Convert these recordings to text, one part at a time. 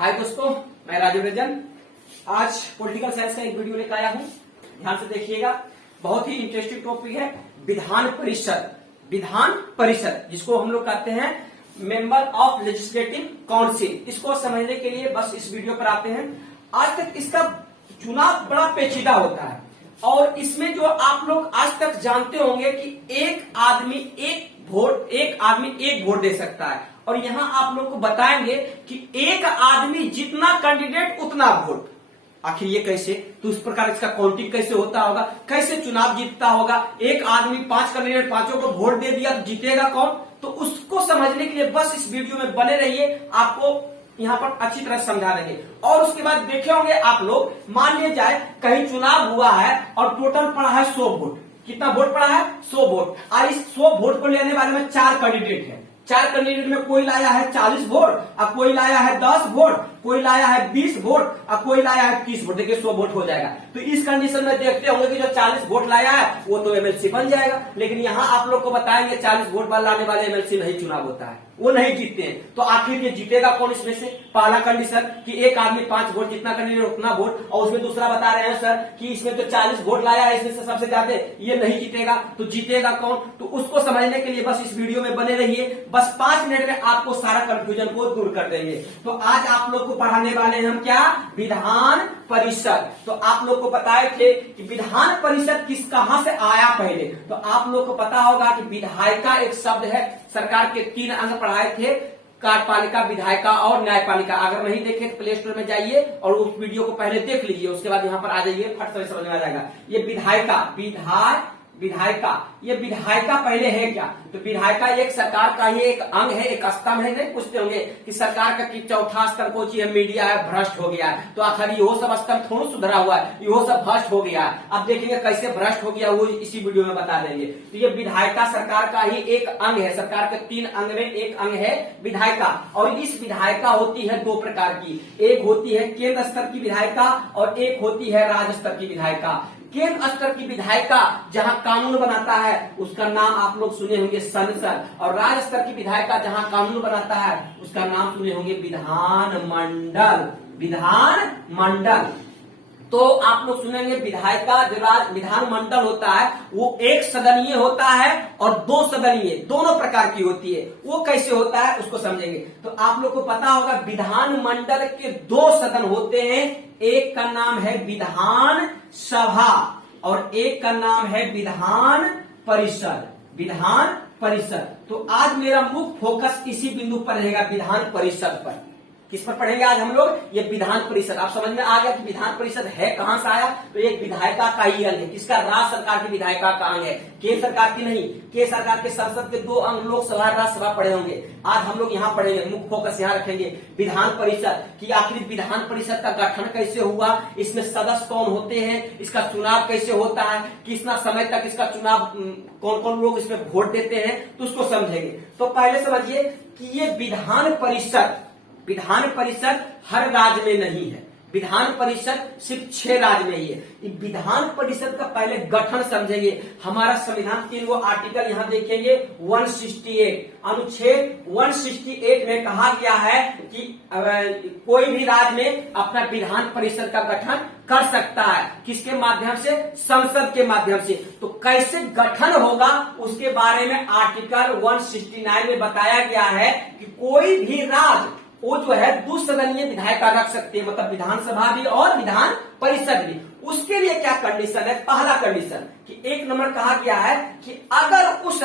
हाय दोस्तों, मैं राजीव रंजन आज पॉलिटिकल साइंस का एक वीडियो लेकर आया हूं। ध्यान से देखिएगा, बहुत ही इंटरेस्टिंग टॉपिक है। विधान परिषद, विधान परिषद जिसको हम लोग कहते हैं मेंबर ऑफ लेजिस्लेटिव काउंसिल। इसको समझने के लिए बस इस वीडियो पर आते हैं। आज तक इसका चुनाव बड़ा पेचीदा होता है और इसमें जो आप लोग आज तक जानते होंगे कि एक आदमी एक वोट दे सकता है। और यहां आप लोग को बताएंगे कि एक आदमी जितना कैंडिडेट उतना वोट। आखिर ये कैसे, तो इस प्रकार इसका काउंटिंग कैसे होता होगा, कैसे चुनाव जीतता होगा। एक आदमी 5 कैंडिडेट, पांचों को वोट दे दिया तो जीतेगा कौन, तो उसको समझने के लिए बस इस वीडियो में बने रहिए। आपको यहां पर अच्छी तरह समझा देंगे। और उसके बाद देखे होंगे आप लोग, मान लिया जाए कहीं चुनाव हुआ है और टोटल पड़ा है 100 वोट। कितना वोट पड़ा है? 100 वोट। और इस 100 वोट को लेने वाले में 4 कैंडिडेट है। 4 कैंडिडेट में कोई लाया है 40 वोट और कोई लाया है 10 वोट, कोई लाया है 20 वोट और कोई लाया है 30 वोट। देखिए 100 वोट हो जाएगा। तो इस कंडीशन में देखते होंगे कि जो 40 वोट लाया है वो तो एमएलसी बन जाएगा। लेकिन यहां आप लोग को बताएंगे 40 वोट लाने वाले एमएलसी नहीं चुनाव होता है, वो नहीं जीतते हैं। तो आखिर ये जीतेगा कौन इसमें से? पहला कंडीशन कि एक आदमी 5 वोट, जितना कैंडिडेट उतना वोट। और उसमें दूसरा बता रहे हैं सर कि इसमें जो 40 वोट लाया है इसमें से सबसे ज्यादा ये नहीं जीतेगा, तो जीतेगा कौन? तो उसको समझने के लिए बस इस वीडियो में बने रहिए। बस 5 मिनट में आपको सारा कंफ्यूजन को दूर कर देंगे। तो आज आप लोग को पढ़ाने वाले हैं हम क्या? विधान परिषद। तो आप लोग को बताए थे कि विधान परिषद कहां से आया पहले। तो आप लोग को पता होगा कि विधायिका एक शब्द है। सरकार के 3 अंग पढ़ाए थे, कार्यपालिका, विधायिका और न्यायपालिका। अगर नहीं देखे तो प्ले स्टोर में जाइए और उस वीडियो को पहले देख लीजिए, उसके बाद यहाँ पर आ जाइए, फट से समझ में आ जाएगा। ये विधायिका, विधायिका, ये विधायिका पहले है क्या? तो विधायिका एक सरकार का ही एक अंग है, एक स्तंभ है। नहीं पूछते होंगे कि सरकार का कि चौथा स्तंभ को चाहिए, मीडिया है, भ्रष्ट हो गया है। तो आखिर यो सब स्तंभ थोड़ा सुधरा हुआ है, यो सब भ्रष्ट हो गया है। अब देखेंगे कैसे भ्रष्ट हो गया, वो इसी वीडियो में बता देंगे। तो ये विधायिका सरकार का ही एक अंग है। सरकार के 3 अंग में एक अंग है विधायिका। और इस विधायिका होती है 2 प्रकार की। एक होती है केंद्र स्तर की विधायिका और एक होती है राज्य स्तर की विधायिका। केंद्र स्तर की विधायिका जहां कानून बनाता है उसका नाम आप लोग सुने होंगे संसद। और राज्य स्तर की विधायिका जहां कानून बनाता है उसका नाम सुने होंगे विधानमंडल। विधानमंडल। तो आप लोग सुनेंगे विधायिका, जो विधानमंडल होता है वो 1 सदनीय होता है और 2 सदनीय, दोनों प्रकार की होती है। वो कैसे होता है उसको समझेंगे। तो आप लोग को पता होगा विधानमंडल के 2 सदन होते हैं। एक का नाम है विधान सभा और एक का नाम है विधान परिषद। विधान परिषद। तो आज मेरा मुख्य फोकस इसी बिंदु पर रहेगा, विधान परिषद पर। किस पर पढ़ेंगे आज हम लोग? ये विधान परिषद। आप समझ में आ गया कि विधान परिषद है कहां से आया? तो एक विधायिका का ही अंग है। किसका? राज्य सरकार की विधायिका का अंग है, केंद्र सरकार की नहीं। केंद्र सरकार के संसद के 2 अंग लोकसभा, राज्यसभा पढ़े होंगे। आज हम लोग यहाँ पढ़ेंगे, मुख्य फोकस यहाँ रखेंगे विधान परिषद की आखिर विधान परिषद का गठन कैसे हुआ, इसमें सदस्य कौन होते हैं, इसका चुनाव कैसे होता है, कितना समय तक इसका चुनाव, कौन कौन लोग इसमें वोट देते हैं, तो उसको समझेंगे। तो पहले समझिए कि ये विधान परिषद हर राज्य में नहीं है। विधान परिषद सिर्फ 6 राज्य में ही है। विधान परिषद का पहले गठन समझेंगे। हमारा संविधान 3 आर्टिकल यहाँ देखेंगे। 168 अनुच्छेद 168 में कहा गया है कि कोई भी राज्य में अपना विधान परिषद का गठन कर सकता है। किसके माध्यम से? संसद के माध्यम से। तो कैसे गठन होगा उसके बारे में आर्टिकल 169 में बताया गया है कि कोई भी राज्य वो जो है 2 सदनीय विधायिका रख सकते हैं, मतलब विधानसभा भी और विधान परिषद भी। उसके लिए क्या कंडीशन है? पहला कंडीशन कि 1 नंबर कहा गया है कि अगर उस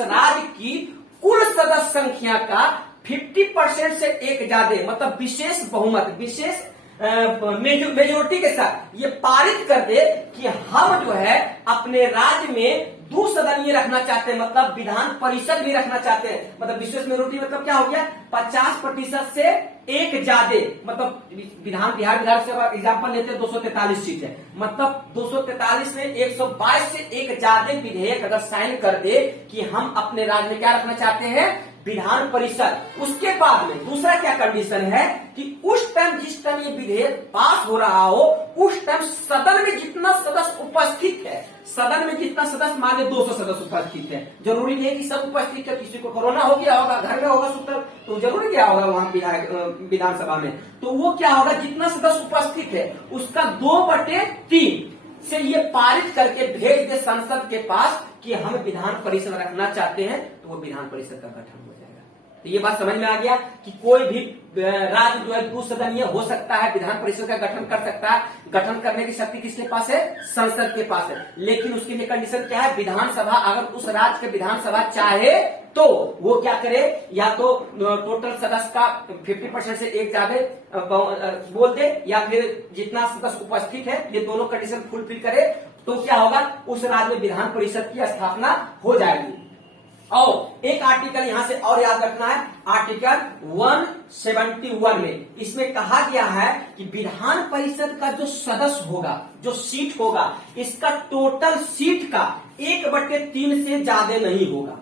राज्य की कुल सदस्य संख्या का 50% से एक ज्यादा, मतलब विशेष बहुमत, विशेष मेजोरिटी के साथ ये पारित कर दे कि हम जो है अपने राज्य में 2 सदनीय रखना चाहते हैं, मतलब विधान परिषद भी रखना चाहते हैं। मतलब विशेष मेजोरिटी मतलब क्या हो गया? 50% से एक ज्यादा, मतलब विधानसभा एग्जाम्पल लेते हैं 243 सीट है, मतलब 243 में 122 से एक ज्यादा विधेयक अगर साइन कर दे कि हम अपने राज्य में क्या रखना चाहते हैं, विधान परिषद। उसके बाद में दूसरा क्या कंडीशन है कि उस टाइम जिस टाइम ये विधेयक पास हो रहा हो उस टाइम सदन में जितना सदस्य उपस्थित है, सदन में जितना सदस्य, मान लीजिए 200 सदस्य उपस्थित है, जरूरी नहीं कि सब उपस्थित है, किसी को कोरोना हो गया होगा, घर में होगा सुतर, तो जरूर गया होगा वहां विधानसभा में। तो वो क्या होगा, जितना सदस्य उपस्थित है उसका 2/3 से ये पारित करके भेज दे संसद के पास कि हम विधान परिषद रखना चाहते हैं, तो वो विधान परिषद का गठन हो जाएगा। तो ये बात समझ में आ गया कि कोई भी राज्य जो है 2 सदनीय हो सकता है, विधान परिषद का गठन कर सकता है। गठन करने की शक्ति किसके पास है, संसद के पास है। लेकिन उसके लिए कंडीशन क्या है, विधानसभा अगर उस राज्य के विधानसभा चाहे तो वो क्या करे, या तो टोटल सदस्य का 50% से एक ज्यादा बोल दे, या फिर जितना सदस्य उपस्थित है ये दोनों कंडीशन फुलफिल करे, तो क्या होगा, उस राज्य में विधान परिषद की स्थापना हो जाएगी। और एक आर्टिकल यहां से और याद रखना है, आर्टिकल 171 में इसमें कहा गया है कि विधान परिषद का जो सदस्य होगा, जो सीट होगा, इसका टोटल सीट का 1/3 से ज्यादा नहीं होगा।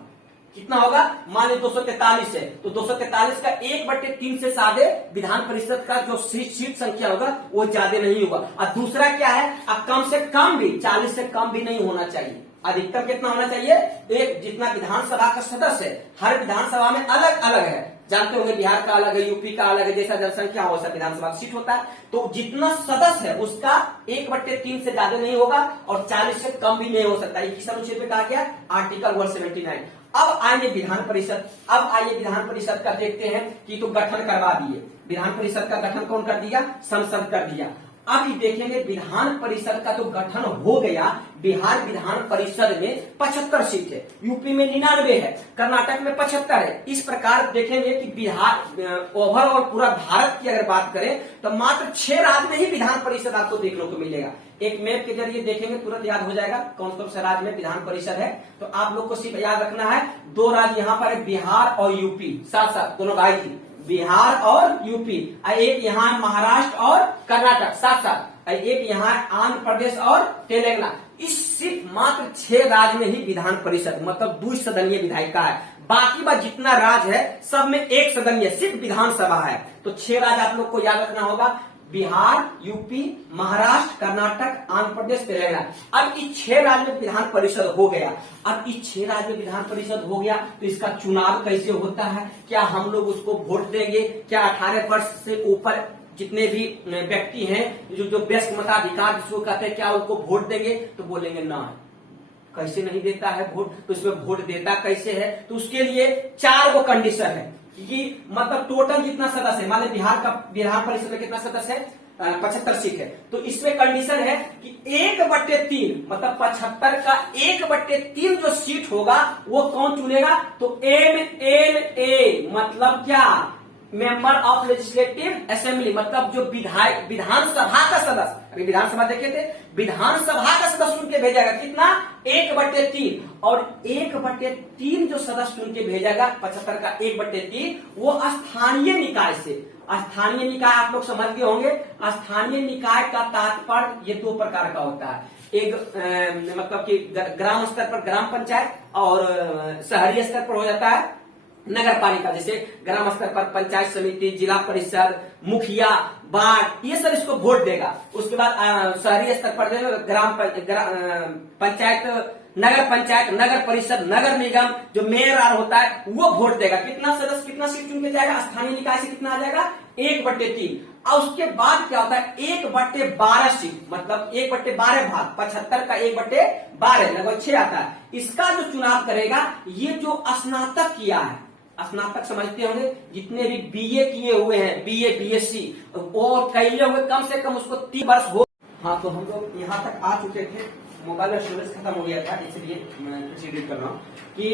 कितना होगा, मान लीजिए 243 है तो 243 का 1/3 से ज्यादा विधान परिषद का जो सीट संख्या होगा वो ज्यादा नहीं होगा। और दूसरा क्या है, अब कम से कम भी 40 से कम भी नहीं होना चाहिए। अधिकतम कितना होना चाहिए, एक जितना विधानसभा का सदस्य है, हर विधानसभा में अलग अलग है, जानते होंगे बिहार का अलग है, यूपी का अलग है, जैसा जनसंख्या हो वैसा विधानसभा सीट होता है। तो जितना सदस्य है उसका 1/3 से ज्यादा नहीं होगा और 40 से कम भी नहीं हो सकता। ये किस अनुच्छेद में कहा गया, आर्टिकल 179। अब आएंगे विधान परिषद। अब आइए विधान परिषद का देखते हैं कि तो गठन करवा दिए, विधान परिषद का गठन कौन कर दिया, संसद कर दिया। अब ये देखेंगे विधान परिषद का जो गठन हो गया, बिहार विधान परिषद में 75 सीट है, यूपी में 99 है, कर्नाटक में 75 है। इस प्रकार देखेंगे कि बिहार ओवरऑल पूरा भारत की अगर बात करें तो मात्र 6 राज्य में ही विधान परिषद आपको देखने को मिलेगा। एक मैप के जरिए देखेंगे तुरंत याद हो जाएगा कौन कौन से राज्य में विधान परिषद है। तो आप लोग को सिर्फ याद रखना है 2 राज्य यहाँ पर है, बिहार और यूपी, साथ साथ दोनों भाई थी, बिहार और यूपी। एक यहाँ महाराष्ट्र और कर्नाटक साथ साथ, एक यहाँ आंध्र प्रदेश और तेलंगाना। इस सिर्फ मात्र 6 राज्य में ही विधान परिषद मतलब 2 सदनीय विधायिका है। बाकी बात जितना राज्य है सब में 1 सदनीय सिर्फ विधानसभा है। तो 6 राज्य आप लोग को याद रखना होगा, बिहार, यूपी, महाराष्ट्र, कर्नाटक, आंध्र प्रदेश, तेलंगाना। अब इस 6 राज्य में विधान परिषद हो गया। अब इस 6 राज्य में विधान परिषद हो गया तो इसका चुनाव कैसे होता है, क्या हम लोग उसको वोट देंगे, क्या 18 वर्ष से ऊपर जितने भी व्यक्ति हैं जो व्यस्क मताधिकार जिसको कहते हैं, क्या उनको वोट देंगे, तो बोलेंगे ना, कैसे नहीं देता है वोट, तो इसमें वोट देता कैसे है। तो उसके लिए 4 वो कंडीशन है कि मतलब टोटल जितना सदस्य है, मान लीजिए बिहार का विधान परिषद में कितना सदस्य है, 75 सीट है, तो इसमें कंडीशन है कि 1/3 मतलब 75 का 1/3 जो सीट होगा वो कौन चुनेगा, तो MLA मतलब क्या, मेंबर ऑफ लेजिस्लेटिव असेंबली, मतलब जो विधानसभा का सदस्य, अभी विधानसभा देखे थे, विधानसभा का सदस्य चुन के भेजेगा कितना, 1/3। और 1/3 जो सदस्य चुन के भेजेगा 75 का 1/3 वो स्थानीय निकाय से। स्थानीय निकाय आप लोग समझ गए होंगे, स्थानीय निकाय का तात्पर्य ये 2 प्रकार का होता है। एक मतलब कि ग्राम स्तर पर ग्राम पंचायत और शहरी स्तर पर हो जाता है नगर पालिका। जैसे ग्राम स्तर पर पंचायत समिति, जिला परिषद, मुखिया, वार्ड, ये सब इसको वोट देगा। उसके बाद शहरी स्तर पर पंचायत, नगर पंचायत, नगर परिषद, नगर निगम, जो मेयर होता है वो वोट देगा। कितना सदस्य कितना सीट चुन के जाएगा, स्थानीय निकाय से कितना आ जाएगा, 1/3। और उसके बाद क्या होता है, 1/12 सीट मतलब 1/12 भाग, 75 का 1/12 लगभग 6 आता है। इसका जो चुनाव करेगा ये जो स्नातक किया है, स्नातक समझते होंगे, जितने भी BA किए हुए हैं, BA BSc और कई हुए, कम से कम उसको 3 वर्ष हो। हाँ, तो हम लोग यहाँ तक आ चुके थे, मोबाइल में स्टोरेज खत्म हो गया था, इसलिए मैं प्रोसीड कर रहा हूँ कि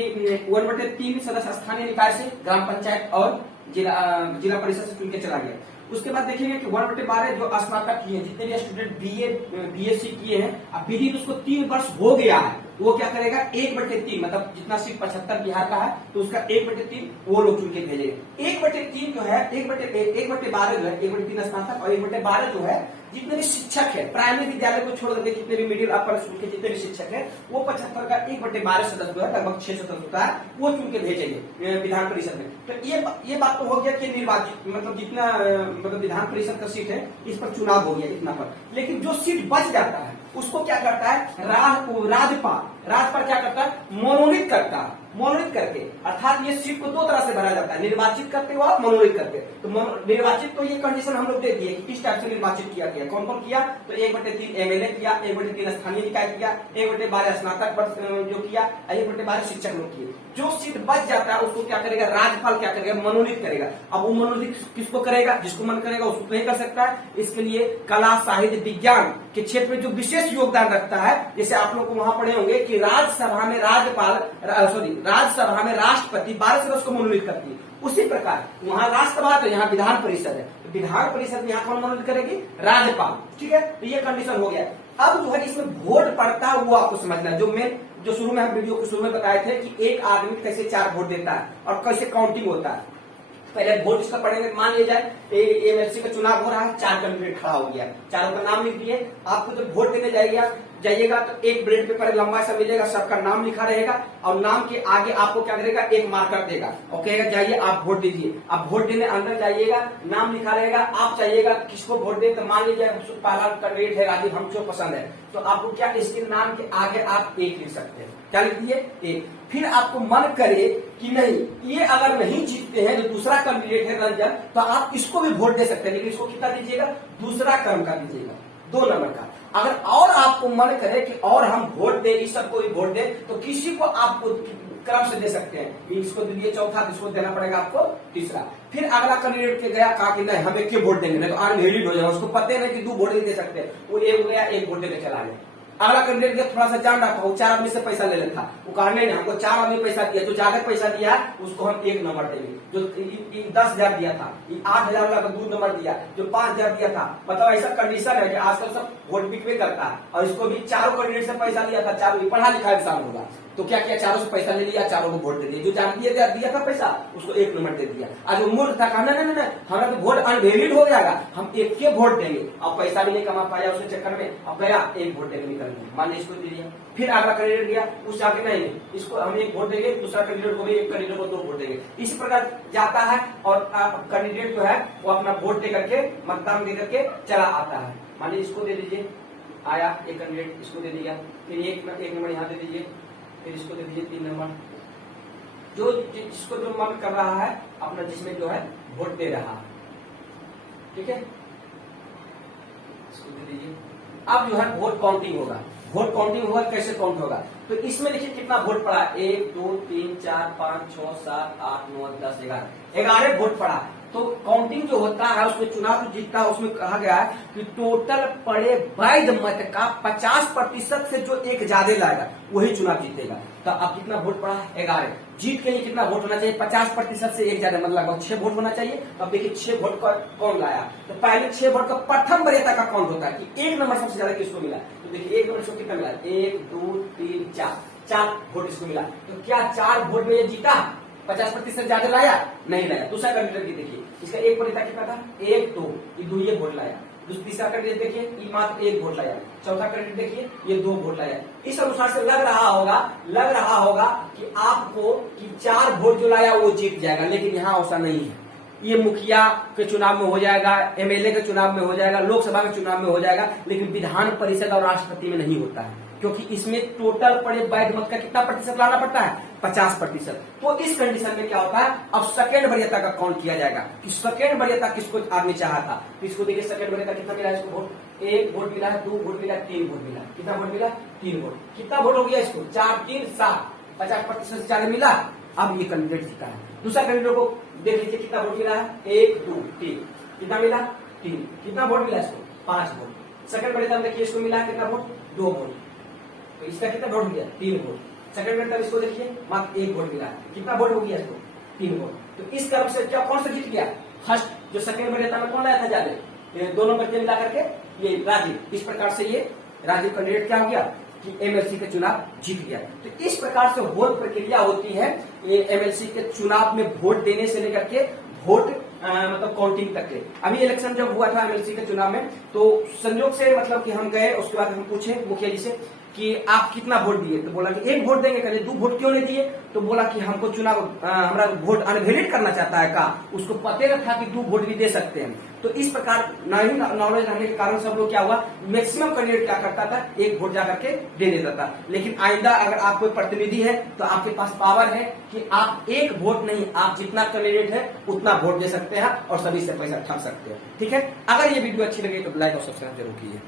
1/3 सदस्य स्थानीय निकाय से, ग्राम पंचायत और जिला परिषद से चुन के चला गया। उसके बाद देखेंगे कि 1/12 जो स्नातक किए, जितने भी स्टूडेंट BA BSc किए हैं, अब विधि उसको 3 वर्ष हो गया है, वो क्या करेगा, 1/3 मतलब जितना सीट 75 बिहार का है तो उसका 1/3 वो लोग चुन के भेजेंगे। 1/3 जो है 1/12 जो है, 1/3 स्नातक और 1/12 जो है जितने भी शिक्षक है, प्राइमरी विद्यालय को छोड़ करके जितने भी मिडिल अपर स्कूल के जितने भी शिक्षक है, वो 75 का 1/12 सदस्य जो है, लगभग 6 सदस्य होता है, वो चुन के भेजेंगे विधान परिषद में। तो ये बात तो हो गया कि निर्वाचित मतलब जितना मतलब विधान परिषद का सीट है इस पर चुनाव हो गया इतना पर। लेकिन जो सीट बच जाता है उसको क्या करता है, राज्यपाल राज्यपाल क्या करता है, मनोनीत करता है, मनोनीत करके, अर्थात ये सीट को दो तरह से भरा जाता है, निर्वाचित करते हुए और मनोनीत करके। तो निर्वाचित तो ये कंडीशन हम लोग दे दिए कि किस टाइप से निर्वाचित किया गया, कौन कौन किया, तो 1/3 एमएलए किया, 1/3 स्थानीय निकाय किया, 1/12 स्नातक जो किया, 1/12 शिक्षक लोग किए। जो सीट बच जाता है उसको क्या करेगा, राज्यपाल क्या करेगा, मनोनीत करेगा। अब वो मनोनीत किसको करेगा, जिसको मन करेगा उसको नहीं कर सकता है। इसके लिए कला, साहित्य, विज्ञान के क्षेत्र में जो विशेष योगदान रखता है, जैसे आप लोग को वहां पढ़े होंगे कि राज्यसभा में राज्यसभा में राष्ट्रपति 12 सदस्य को मनोनीत करती है, उसी प्रकार वहां राज्यसभा तो यहाँ विधान परिषद है, तो विधान परिषद में यहाँ कौन मनोनीत करेगी, राज्यपाल। ठीक है, तो ये कंडीशन हो गया। अब जो है इसमें वोट पड़ता है वो आपको समझना है, जो शुरू में हम वीडियो के शुरू में बताए थे कि एक आदमी कैसे 4 वोट देता है और कैसे काउंटिंग होता है। पहले वोट इसका पढ़ेंगे, मान लिया जाए एमएलसी का चुनाव हो रहा है, 4 कैंडिडेट खड़ा हो गया, चारों का नाम लिख दिए। आपको जब वोट देने जाइएगा तो एक ब्रेड पेपर लंबा सा मिलेगा, सबका नाम लिखा रहेगा और नाम के आगे आपको क्या करेगा, एक मार्कर देगा और कहेगा जाइए आप वोट दीजिए। आप वोट देने अंदर जाइएगा, नाम लिखा रहेगा, आप चाहिएगा किसको वोट दे, तो मान लीजिए पहला कैंडिडेट है राजीव, हमको पसंद है, तो आपको क्या इसके नाम के आगे आप 1 लिख सकते हैं, क्या लिख दिए 1। फिर आपको मन करे कि नहीं ये अगर नहीं जीतते हैं जो दूसरा कैंडिडेट है रंजन, तो आप इसको भी वोट दे सकते हैं, लेकिन इसको कितना दीजिएगा, दूसरा क्रम का दीजिएगा, 2 नंबर का। अगर और आपको मन करे कि और हम वोट दें, इस सबको भी वोट दें, तो किसी को आपको क्रम से दे सकते हैं, इसको दीजिए चौथा, इसको देना पड़ेगा आपको तीसरा। फिर अगला कैंडिडेट के गया, कहा कि नहीं हमें क्यों वोट देंगे, नहीं तो अनवैलिड हो जाएगा, उसको पता नहीं कि 2 वोट नहीं दे सकते, वो 1 हो गया, 1 वोट देकर चला गया। अगला कैंडिडेट थोड़ा सा जान रहा था, वो 4 आदमी से पैसा ले लेता, वो कहा नहीं हमको 4 आदमी पैसा दिया, जो ज्यादा पैसा दिया उसको हम 1 नंबर देंगे, जो 10,000 दिया था, 8,000 वाला 2 नंबर दिया, जो 5,000 दिया था। मतलब ऐसा कंडीशन है कि आजकल सब वोट बिकवे करता है, और इसको भी 4 कैंडिडेट से पैसा लिया था, 4 पढ़ा लिखा इंसान होगा, तो क्या किया, 4 से पैसा ले लिया, 4 को वोट दे दिया, जो ज्यादा दिया था पैसा उसको 1 नंबर दे दिया। आज वो मूर्ख था, कहा नहीं हमारा तो वोट अनवैलिड हो जाएगा, हम 1 के वोट देंगे, अब पैसा भी नहीं कमा पाया उसके चक्कर में, अब गया 1 वोट देकर निकल गया, मान इसको दे दिया। फिर अगला कैंडिडेट गया, उससे आगे नहीं इसको हम 1 वोट देंगे, दूसरा कैंडिडेट को भी 1 कैंडिडेट को 2 वोट देंगे, इस प्रकार जाता है। और कैंडिडेट जो है वो अपना वोट दे करके, मतदान दे करके चला आता है। मान इसको दे दीजिए, आया 1 कैंडिडेट, इसको दे दिया, फिर 1 नंबर यहाँ दे दीजिए, फिर इसको दे दीजिए 3 नंबर, जो जिसको जो मन कर रहा है अपना, जिसमें जो है वोट दे रहा है। ठीक है, इसको दे दीजिए। अब जो है वोट काउंटिंग होगा, वोट काउंटिंग होगा, कैसे काउंट होगा, तो इसमें देखिए कितना वोट पड़ा, 1 2 3 4 5 6 7 8 9 10 11 वोट पड़ा। तो काउंटिंग जो होता है उसमें चुनाव जो जीतता है उसमें कहा गया है कि टोटल पड़े वैध मत का 50% से जो एक ज्यादा लाएगा वही चुनाव जीतेगा। तो अब कितना वोट पड़ा, 11। जीत के लिए कितना वोट होना चाहिए, 50% से एक ज्यादा, मतलब 6 वोट होना चाहिए। अब देखिए 6 वोट का कौन लाया, तो पहले 6 वोट का प्रथम वरीयता का काउंट होता है कि 1 नंबर सबसे ज्यादा किसको मिला। तो देखिए 1 नंबर को कितना मिला, 1 2 3 4 वोट इसको मिला। तो क्या 4 वोट में ये जीता, 50% ज्यादा लाया, नहीं लाया। दूसरा कैंडिडेट की देखिए, इसका 1 वरीयता कितना था, 1 2, ये 2 ये वोट लाया। तीसरा कैंडिडेट देखिए ये मात्र 1 वोट लाया। चौथा कैंडिडेट देखिए ये 2 वोट लाया। इस अनुसार से लग रहा होगा कि आपको कि 4 वोट जो लाया वो जीत जाएगा, लेकिन यहाँ ऐसा नहीं है। ये मुखिया के चुनाव में हो जाएगा, एमएलए के चुनाव में हो जाएगा, लोकसभा के चुनाव में हो जाएगा, लेकिन विधान परिषद और राष्ट्रपति में नहीं होता है, क्योंकि इसमें टोटल पड़े वैध मत का कितना प्रतिशत लाना पड़ता है, 50%। तो इस कंडीशन में क्या होता है, अब सेकेंड वरीयता का काउंट किया जाएगा कि सेकेंड वरीयता किसको आदमी चाहा था। इसको देखिए सेकेंड वरीयता कितना मिला इसको वोट, 1 वोट मिला है, 2 वोट मिला, 3 वोट मिला। कितना वोट मिला, 3 वोट। कितना वोट हो गया इसको, 4 3 7, 50% से ज्यादा मिला। अब ये कैंडिडेट जीता है। दूसरा कैंडिडेट को देख लीजिए कितना वोट मिला है, 1 2 3, कितना मिला 3। कितना वोट मिला इसको, 5 वोट। सेकंड वरीयता में देखिए इसको मिला है कितना वोट, 2 वोट। तो इसका कितना वोट हो गया, 3 वोट। सेकंड वरीयता इसको देखिए मात्र 1 वोट मिला, कितना वोट हो गया इसको, 3 वोट। तो इस क्रम से क्या कौन सा जीत गया, फर्स्ट जो सेकंड वरीयता में कौन लाया था ज्यादा, ये दोनों बच्चे मिला करके ये राजीव। इस प्रकार से ये राजीव कैंडिडेट क्या हो गया कि एमएलसी के चुनाव जीत गया। तो इस प्रकार से वोट प्रक्रिया होती है ये एमएलसी के चुनाव में, वोट देने से लेकर के वोट मतलब काउंटिंग तक के। अभी इलेक्शन जब हुआ था एमएलसी के चुनाव में, तो संयोग से मतलब कि हम गए, उसके बाद हम पूछे मुखिया जी से कि आप कितना वोट दिए, तो बोला कि 1 वोट देंगे। कहले 2 वोट क्यों नहीं दिए, तो बोला कि हमको चुनाव हमारा वोट अनवैलिड करना चाहता है का, उसको पते न था कि 2 वोट भी दे सकते हैं। तो इस प्रकार नहीं नॉलेज रहने के कारण सब लोग क्या हुआ, मैक्सिमम कैंडिडेट क्या करता था, 1 वोट जाकर के दे देता था। लेकिन आइंदा अगर आप कोई प्रतिनिधि है तो आपके पास पावर है कि आप 1 वोट नहीं, आप जितना कैंडिडेट है उतना वोट दे सकते हैं और सभी से पैसा ठग सकते हैं। ठीक है, अगर ये वीडियो अच्छी लगे तो लाइक और सब्सक्राइब जरूर कीजिए।